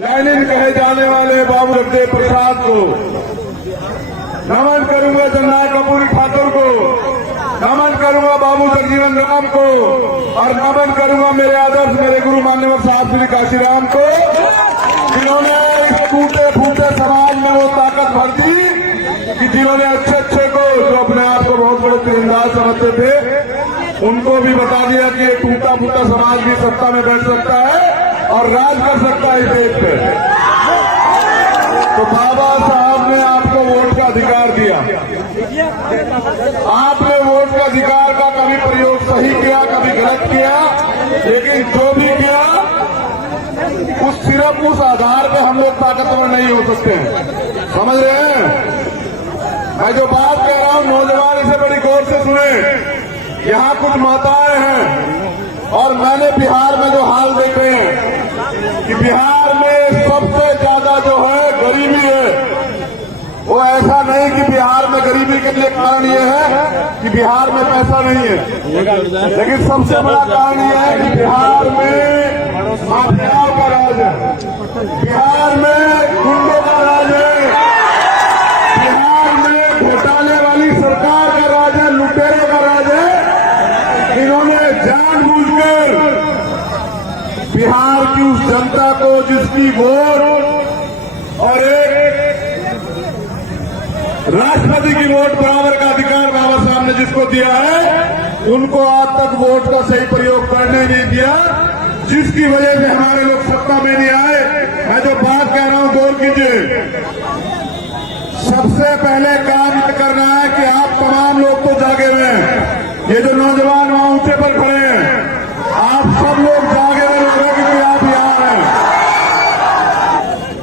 Lenin कहे जाने वाले बाबू जगदेव प्रसाद को नमन करूंगा, जननायक कपूरी ठाकुर को नमन करूंगा, बाबू जगजीवन राम को, और नमन करूंगा मेरे आदर्श मेरे गुरु मान्यवर साहब श्री काशीराम को, जिन्होंने इस टूटे फूटे समाज में वो ताकत भर दी कि जिन्होंने अच्छे अच्छे को, जो अपने आप को बहुत बड़े तीरंदाज समझते थे, उनको भी बता दिया कि ये टूटा फूटा समाज भी सत्ता में बैठ सकता है और राज कर सकता है इस देश पे। तो बाबा साहब ने आपको वोट का अधिकार दिया, आपने वोट का अधिकार का कभी प्रयोग सही किया, कभी गलत किया, लेकिन जो भी किया उस सिर्फ उस आधार पे हम लोग ताकतवर नहीं हो सकते हैं। समझ रहे हैं? मैं जो बात कह रहा हूं नौजवान इसे बड़ी गौर से सुने। यहां कुछ माताएं हैं और मैंने बिहार में जो हाल देखे हैं कि बिहार में सबसे ज्यादा जो है गरीबी है। वो ऐसा नहीं कि बिहार में गरीबी के लिए कारण ये है कि बिहार में पैसा नहीं है, लेकिन सबसे बड़ा कारण ये है कि बिहार में माफियाओं का राज है, बिहार में गुंडों का राज है, बिहार में घोटाले वाली सरकार का राज है, लुटेरों का राज है। इन्होंने जानबूझकर बिहार की उस जनता को जिसकी वोट और एक राष्ट्रपति की वोट बराबर का अधिकार बाबा साहब ने जिसको दिया है, उनको आज तक वोट का सही प्रयोग करने नहीं दिया, जिसकी वजह से हमारे लोग सत्ता में नहीं आए। मैं जो बात कह रहा हूं गौर कीजिए। सबसे पहले काम ये करना है कि आप तमाम लोग तो जागे हुए हैं, ये जो नौजवान वहां ऊंचे पर खड़े हैं, आप सब लोग जागे हुए लोग हैं क्योंकि आप यहाँ हैं।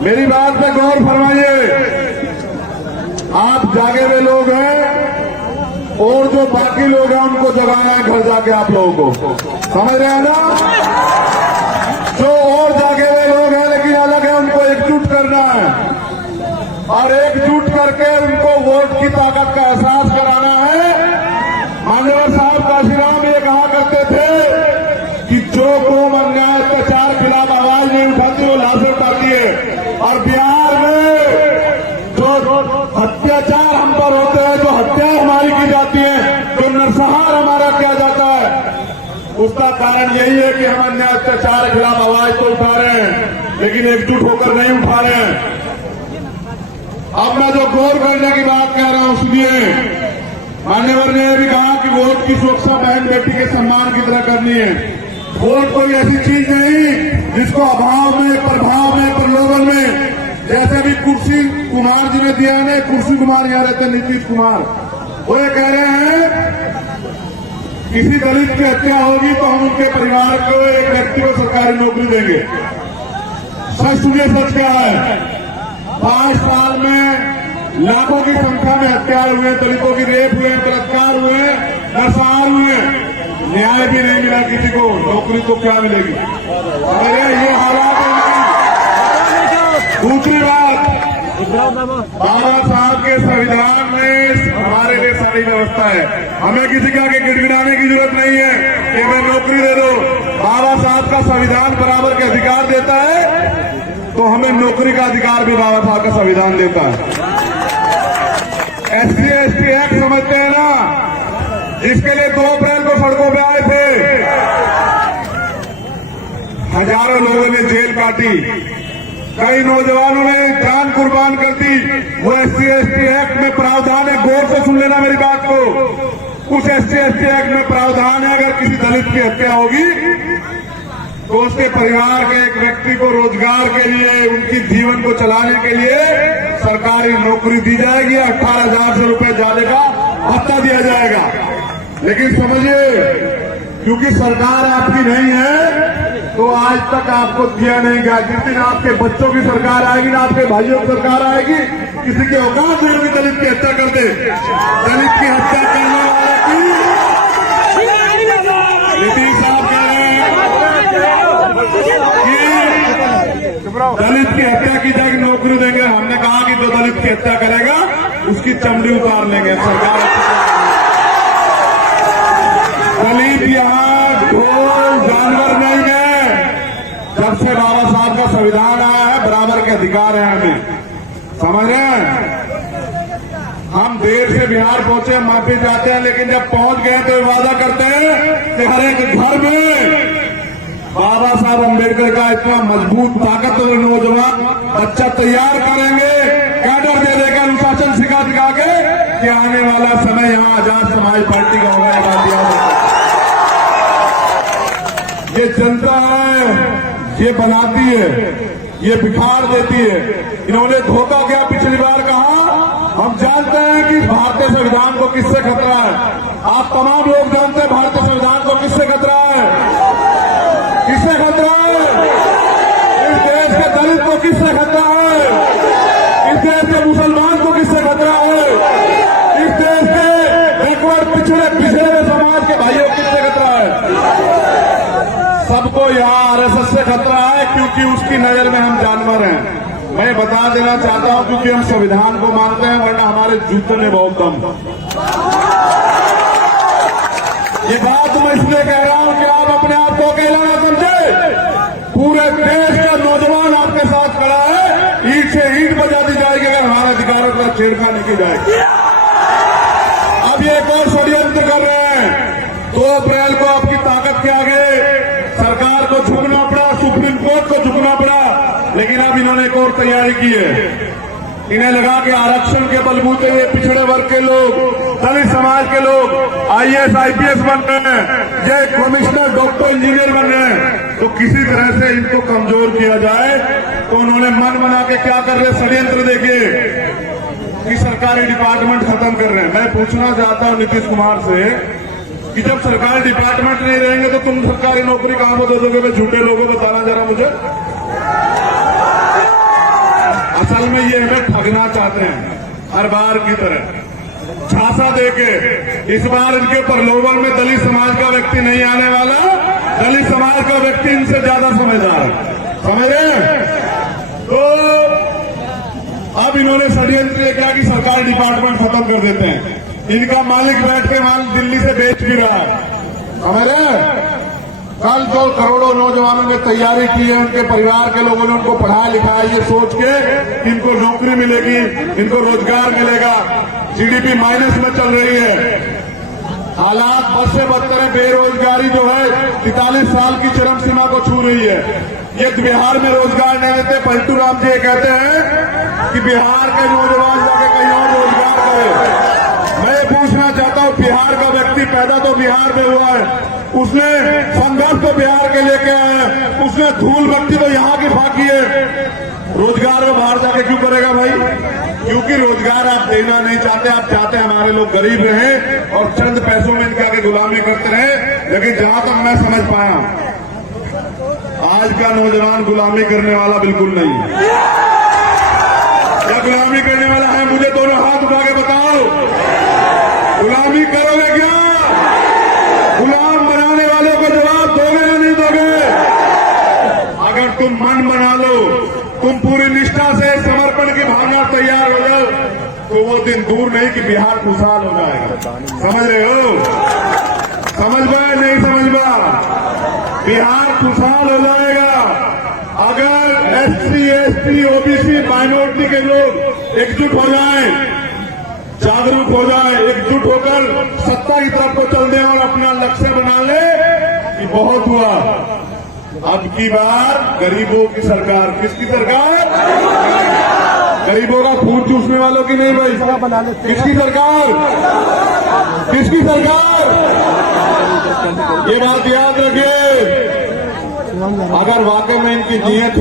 मेरी बात पे गौर फरमाइए। आप जागे हुए लोग हैं और जो बाकी लोग हैं उनको जगाना है घर जाके आप लोगों को। समझ रहे हैं ना? जो और जागे हुए लोग हैं लेकिन अलग है, उनको एकजुट करना है और एकजुट करके उनको वोट की ताकत का एहसास कराना है। मान्यवर साहब काशीराम ये कहा करते थे कि जो कौम अन्याय अत्याचार खिलाफ आवाज नहीं उठाती वो लाशें उठाती है, और बिहार में जो अत्याचार हम पर होते हैं, जो हत्याएं हमारी की जाती है, जो नरसंहार हमारा किया जाता है, उसका कारण यही है कि हम अन्याय अत्याचार के खिलाफ आवाज तो उठा रहे हैं लेकिन एकजुट होकर नहीं उठा रहे हैं। अब मैं जो गौर करने की बात कह रहा हूं सुनिए। मान्यवर ने यह भी कहा कि वोट की सुरक्षा बहन बेटी के सम्मान की तरह करनी है। वोट कोई ऐसी चीज नहीं जिसको अभाव में, प्रभाव में, प्रलोभन में, जैसे भी कुर्सी कुमार जी ने दिया है, कुर्सी कुमार यहाँ रहते हैं नीतीश कुमार, वो ये कह रहे हैं किसी दलित की हत्या होगी तो हम उनके परिवार को, एक व्यक्ति को सरकारी नौकरी देंगे। सच सुनिए, सच क्या है? 5 साल में लाखों की संख्या में हत्याएं हुए, दलितों की रेप हुए, बलात्कार हुए, नरसंहार हुए, न्याय भी नहीं मिला किसी को, नौकरी तो क्या मिलेगी? अरे ये हालात है। दूसरी बात, बाबा साहब के संविधान में हमारे लिए सारी व्यवस्था है, हमें किसी के आगे गिड़गिड़ाने की जरूरत नहीं है कि मैं नौकरी दे दो। बाबा साहब का संविधान बराबर के अधिकार देता है तो हमें नौकरी का अधिकार भी बाबा साहब का संविधान देता है। SC ST एक्ट समझते हैं ना, जिसके लिए 2 अप्रैल को सड़कों पे आए थे, हजारों लोगों ने जेल काटी, कई नौजवानों ने जान कुर्बान कर दी। वो SC ST एक्ट में प्रावधान है, गौर से सुन लेना मेरी बात को। उस SC ST एक्ट में प्रावधान है अगर किसी दलित की हत्या होगी तो उसके परिवार के एक व्यक्ति को रोजगार के लिए, उनकी जीवन को चलाने के लिए सरकारी नौकरी दी जाएगी, 18,000 रुपए जाने का भत्ता दिया जाएगा। लेकिन समझिए, क्योंकि सरकार आपकी नहीं है तो आज तक आपको दिया नहीं गया। जिस दिन आपके बच्चों की सरकार आएगी ना, आपके भाइयों की सरकार आएगी, किसी के औकात में भी दलित की हत्या कर दे, दलित की हत्या करने वाले की नीतीश साहब कह रहे हैं कि दलित की हत्या की जाएगी, नौकरी देंगे। हमने कहा कि जो दलित की हत्या करेगा उसकी चमड़ी उतार लेंगे। सरकार दलित यहाँ ढोल जानवर नहीं है। जब से बाबा साहब का संविधान आया है अधिकार है हमें, समझ रहे हैं। हम देर से बिहार पहुंचे, माफी चाहते हैं, लेकिन जब पहुंच गए तो वादा करते हैं कि हर एक घर में बाबा साहब अम्बेडकर का इतना मजबूत ताकतवर नौजवान बच्चा तैयार करेंगे, कैडर दे देकर अनुशासन सिखा दिखा के कि आने वाला समय यहाँ आजाद समाज पार्टी का होगा। बात याद रखना। ये जनता है, ये बनाती है, ये बिखार देती है। इन्होंने धोखा किया पिछली बार कहा। हम जानते हैं कि भारतीय संविधान को किससे खतरा है। आप तमाम लोग जानते हैं भारतीय संविधान को किससे खतरा है। किससे खतरा है? इस देश के दलित को किससे खतरा है? इस देश के मुसलमान को किससे खतरा है? इस देश के बैकवर्ड पिछड़े समाज के भाइयों को किससे खतरा है? सबको यहाँ आरएसएस से खतरा है, क्योंकि उसकी नजर में हम जानवर हैं। मैं बता देना चाहता हूं, क्योंकि हम संविधान को मानते हैं, वरना हमारे जूते में बहुत दम। ये बात मैं इसलिए कह रहा हूं कि आप अपने आप को अकेला ना समझे। पूरे देश का नौजवान आपके साथ खड़ा है। ईंट से ईंट बजा दी जाएगी अगर हमारे अधिकारों का छेड़खानी की जाएगी। अब ये एक और षड्यंत्र कर रहे हैं। 2 अप्रैल को आपकी ताकत के आगे सरकार को झुकना पड़ा, सुप्रीम कोर्ट को झुकना पड़ा, लेकिन अब इन्होंने एक और तैयारी की है। इन्हें लगा कि आरक्षण के बलबूते हुए पिछड़े वर्ग के लोग, दलित समाज के लोग आईएएस आईपीएस बन रहे हैं, ये कमिश्नर डॉक्टर इंजीनियर बन रहे हैं, तो किसी तरह से इनको कमजोर किया जाए। तो उन्होंने मन बना के क्या कर रहे, षड्यंत्र देखिए कि सरकारी डिपार्टमेंट खत्म कर रहे हैं। मैं पूछना चाहता हूं नीतीश कुमार से कि जब सरकारी डिपार्टमेंट नहीं रहेंगे तो तुम सरकारी नौकरी कहां पर दे दोगे? मैं झूठे लोगों बताना जरा मुझे। असल में ये हमें ठगना चाहते हैं, हर बार की तरह झांसा देके। इस बार इनके प्रलोभन में दलित समाज का व्यक्ति नहीं आने वाला। दलित समाज का व्यक्ति इनसे ज्यादा समझदार है, समझ रहे हैं? तो अब इन्होंने षड्यंत्र ये किया कि सरकारी डिपार्टमेंट खत्म कर देते हैं। इनका मालिक बैठ के माल दिल्ली से बेच भी रहा है, समझ रहे हैं? कल जो करोड़ों नौजवानों ने तैयारी की है, उनके परिवार के लोगों ने उनको पढ़ाया लिखाया ये सोच के कि इनको नौकरी मिलेगी, इनको रोजगार मिलेगा। जीडीपी माइनस में चल रही है, हालात बद से बदतर है। बेरोजगारी जो है 43 साल की चरम सीमा को छू रही है। ये बिहार में रोजगार नहीं देते। पलटू राम जी कहते हैं कि बिहार के नौजवान जाके कहीं और रोजगार करें। मैं पूछना चाहता हूं, बिहार का व्यक्ति पैदा तो बिहार में हुआ है, उसने संघर्ष तो बिहार के लेके आया है, उसने धूल भक्ति तो यहाँ की फाकी है। रोजगार वो बाहर जाके क्यों करेगा भाई? क्योंकि रोजगार आप देना नहीं चाहते। आप चाहते हैं हमारे लोग गरीब रहें और चंद पैसों में इनके आगे गुलामी करते रहे। लेकिन जहां तक मैं समझ पाया, आज का नौजवान गुलामी करने वाला बिल्कुल नहीं है। क्या गुलामी करने वाला है? मुझे दोनों हाथ उठा के बताओ, गुलामी करोगे क्या? गुलाम बनाने वालों को जवाब दोगे या नहीं दोगे? अगर तुम मन बना लो, तुम पूरी निष्ठा से समर्पण की भावना तैयार हो जाओ, तो वो दिन दूर नहीं कि बिहार खुशहाल हो जाएगा। समझ रहे हो? समझ पाए नहीं समझ पा? बिहार खुशहाल हो जाएगा अगर एससी एसटी ओबीसी माइनॉरिटी के लोग एकजुट हो जाएं, जागरूक हो जाए, एकजुट होकर सत्ता की तरफ को चल दे और अपना लक्ष्य बना ले कि बहुत हुआ। अब की बार गरीबों की सरकार। किसकी सरकार? गरीबों का खून चूसने वालों की नहीं भाई। किसकी सरकार? किसकी सरकार? ये बात याद रखिए। अगर वाकई में इनकी नीयत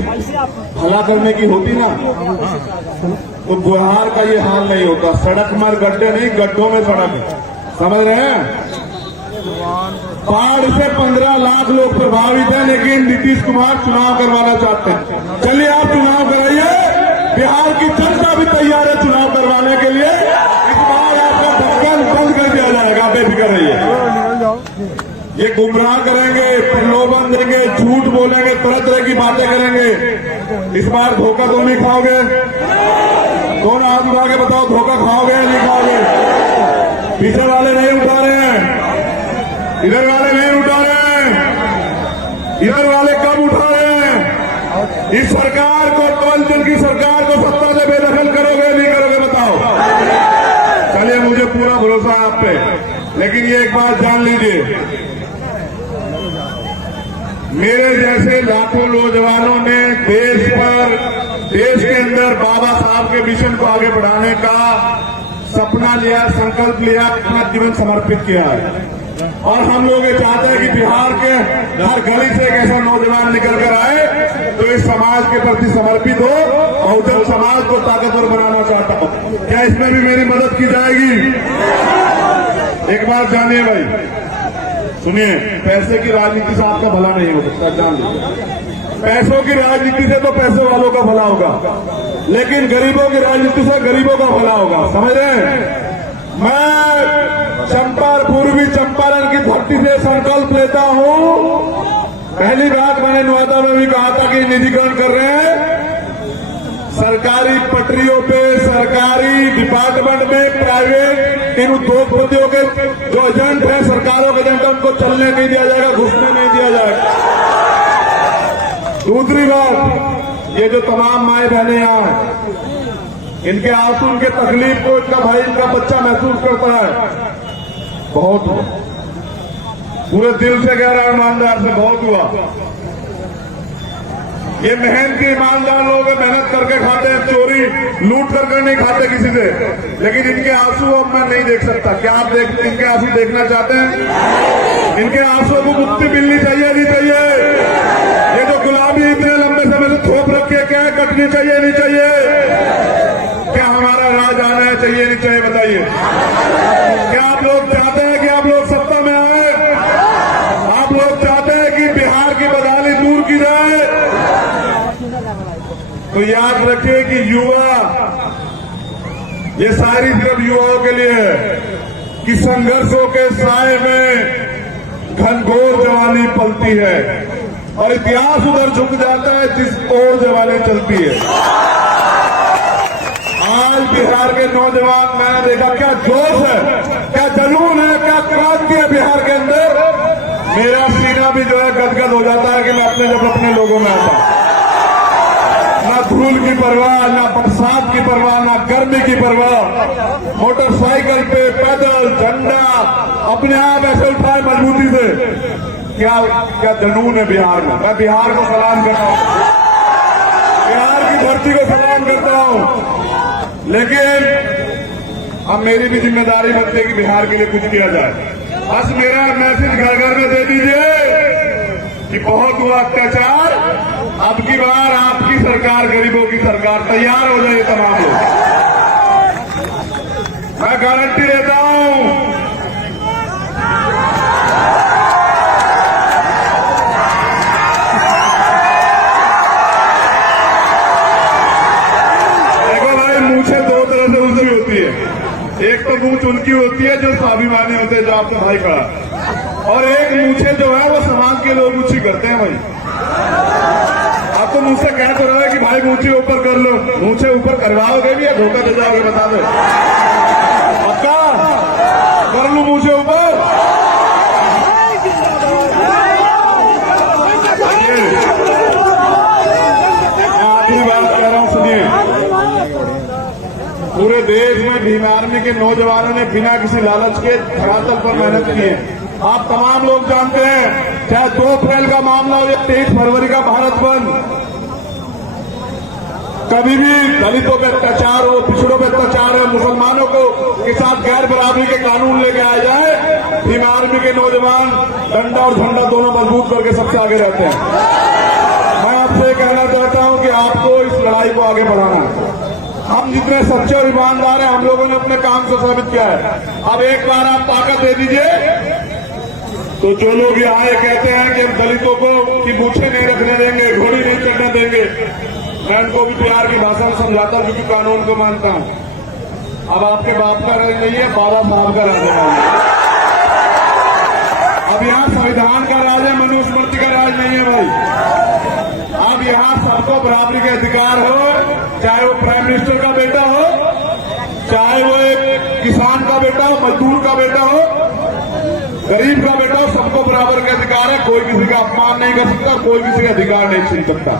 भला करने की होती ना, तो बिहार का ये हाल नहीं होता। सड़क में गड्ढे नहीं, गड्ढों में सड़क है। समझ रहे हैं? बाढ़ से 15 लाख लोग प्रभावित हैं, लेकिन नीतीश कुमार चुनाव करवाना चाहते हैं। चलिए आप चुनाव कराइए, बिहार की जनता भी तैयार है चुनाव करवाने के लिए। इस बार आपका ढक्कन बंद कर दिया जाएगा, बेफिक्र रहिए। ये गुमराह करेंगे, प्रलोभन देंगे, झूठ बोलेंगे, तरह तरह की बातें करेंगे। इस बार धोखा तो नहीं खाओगे? कौन हाथ उठा के बताओ, धोखा खाओगे या नहीं खाओगे? पीछे वाले नहीं उठा रहे हैं, इधर वाले नहीं उठा रहे हैं। इधर वाले कब उठा रहे हैं? इस सरकार को कमल की सरकार को सत्ता से बेदखल करोगे नहीं करोगे बताओ? चलिए मुझे पूरा भरोसा है आप पे, लेकिन ये एक बात जान लीजिए, मेरे जैसे लाखों नौजवानों ने देश के अंदर बाबा साहब के मिशन को आगे बढ़ाने का सपना लिया, संकल्प लिया, अपना जीवन समर्पित किया है। और हम लोग ये चाहते हैं कि बिहार के हर गली से एक ऐसा नौजवान निकल कर आए तो इस समाज के प्रति समर्पित हो और जब समाज को ताकतवर बनाना चाहता हूं। क्या इसमें भी मेरी मदद की जाएगी? एक बात जानिए भाई, सुनिए, पैसे की राजनीति से आपका भला नहीं हो सकता, जान लीजिए। पैसों की राजनीति से तो पैसों वालों का भला होगा, लेकिन गरीबों की राजनीति से गरीबों का भला होगा, समझ रहे हैं? मैं पूर्वी चंपारण की धरती से संकल्प लेता हूं। पहली बात मैंने नवादा में भी कहा था कि निजीकरण कर रहे हैं, सरकारी पटरियों पे, सरकारी डिपार्टमेंट में प्राइवेट इन उद्योगपतियों के जो एजेंट हैं, सरकारों के एजेंट, उनको चलने नहीं दिया जाएगा, घुसने नहीं दिया जाएगा। दूसरी बात, ये जो तमाम माए बहनें यहां हैं, इनके आंसू, इनके तकलीफ को इनका भाई, इनका बच्चा महसूस करता है। बहुत हुआ, पूरे दिल से कह रहा है, ईमानदार से बहुत हुआ। ये मेहनत के ईमानदार लोग मेहनत करके खाते हैं, चोरी लूट करके नहीं खाते किसी से, लेकिन इनके आंसू अब मैं नहीं देख सकता। क्या आप इनके आंसू देखना चाहते हैं? इनके आंसू को मुक्ति मिलनी चाहिए नहीं चाहिए? ये जो गुलाबी इतने लंबे समय से थोप रखी है, क्या कटनी चाहिए नहीं चाहिए? क्या हमारा राज आना चाहिए नहीं चाहिए? बताइए, क्या आप लोग चाहते हैं कि आप लोग सत्ता में आए? आप लोग चाहते हैं कि बिहार की बदहाली दूर की जाए? तो याद रखिए कि युवा, ये सारी सिर्फ युवाओं के लिए है कि संघर्षों के साए में घनघोर जवानी पलती है और इतिहास उधर झुक जाता है जिस ओर जवानी चलती है। आज बिहार के नौजवान, मैंने देखा क्या जोश है, क्या जुनून है, क्या क्रांति है बिहार के अंदर। मेरा सीना भी जो है गदगद हो जाता है कि मैं जब अपने लोगों में आता, ना धूल की परवाह, ना बरसात की परवाह, ना गर्मी की परवाह, मोटरसाइकिल पे पैदल झंडा अपने आप ऐसे उठाए मजबूती से। क्या जुनून है बिहार में। मैं बिहार को सलाम करता हूं, बिहार की धरती को सलाम करता हूं, लेकिन अब मेरी भी जिम्मेदारी बनती है कि बिहार के लिए कुछ किया जाए। बस मेरा मैसेज घर घर में दे दीजिए कि बहुत हुआ अत्याचार, अब की बार आपकी सरकार, गरीबों की सरकार, तैयार हो जाए तमाम लोग। मैं गारंटी देता हूं, एक तो मूंछ उनकी होती है जो स्वाभिमानी होते हैं, जो आपका भाई खड़ा, और एक मूछे जो है वो समाज के लोग ऊंची करते हैं। भाई आप तो मुझसे कह तो रहे हैं कि भाई मूछे ऊपर कर लो, मूछे ऊपर करवाओगे भी या धोखा दे जाओगे? बता दो, पक्का कर लूं मूछे ऊपर? आखिरी बात कह रहा हूं, सुनिए। पूरे देश में भीम आर्मी के नौजवानों ने बिना किसी लालच के धरातल पर मेहनत की है। आप तमाम लोग जानते हैं, चाहे 2 अप्रैल का मामला हो या 23 फरवरी का भारत बंद, कभी भी दलितों पे अत्याचार हो, पिछड़ों पे अत्याचार हो, मुसलमानों को के साथ गैर बराबरी के कानून लेके आए जाए, भीम आर्मी के नौजवान डंडा और झंडा दोनों मजबूत करके सबसे आगे रहते हैं। मैं आपसे कहना चाहता हूं कि आपको इस लड़ाई को आगे बढ़ाना है। हम जितने सच्चे और ईमानदार हैं, हम लोगों ने अपने काम से साबित किया है। अब एक बार आप ताकत दे दीजिए तो जो लोग यहाँ ये कहते हैं कि हम दलितों को की मूछें नहीं रखने देंगे, घोड़ी नहीं चढ़ने देंगे, मैं उनको भी प्यार की भाषा में समझाता हूं, क्योंकि कानून को मानता हूं। अब आपके बाप का राज नहीं है, बाबा साहब का राज है। अब यहाँ संविधान का राज है, मनुस्मृति का राज नहीं है भाई। अब यहाँ सबको बराबरी के अधिकार हो, चाहे वो प्राइम मिनिस्टर का बेटा हो, चाहे वो एक किसान का बेटा हो, मजदूर का बेटा हो, गरीब का बेटा हो, सबको बराबर के अधिकार है। कोई किसी का अपमान नहीं कर सकता, कोई किसी का अधिकार नहीं छीन सकता।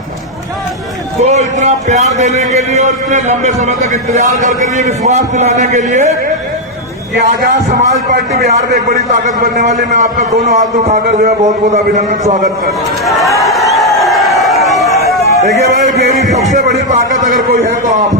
तो इतना प्यार देने के लिए और इतने लंबे समय तक इंतजार करके लिए विश्वास दिलाने के लिए कि आजाद समाज पार्टी बिहार में एक बड़ी ताकत बनने वाली, मैं आपका दोनों हाथ उठाकर जो है बहुत बहुत अभिनंदन स्वागत करता हूं। देखिए भाई, मेरी सबसे बड़ी ताकत अगर कोई है तो आप।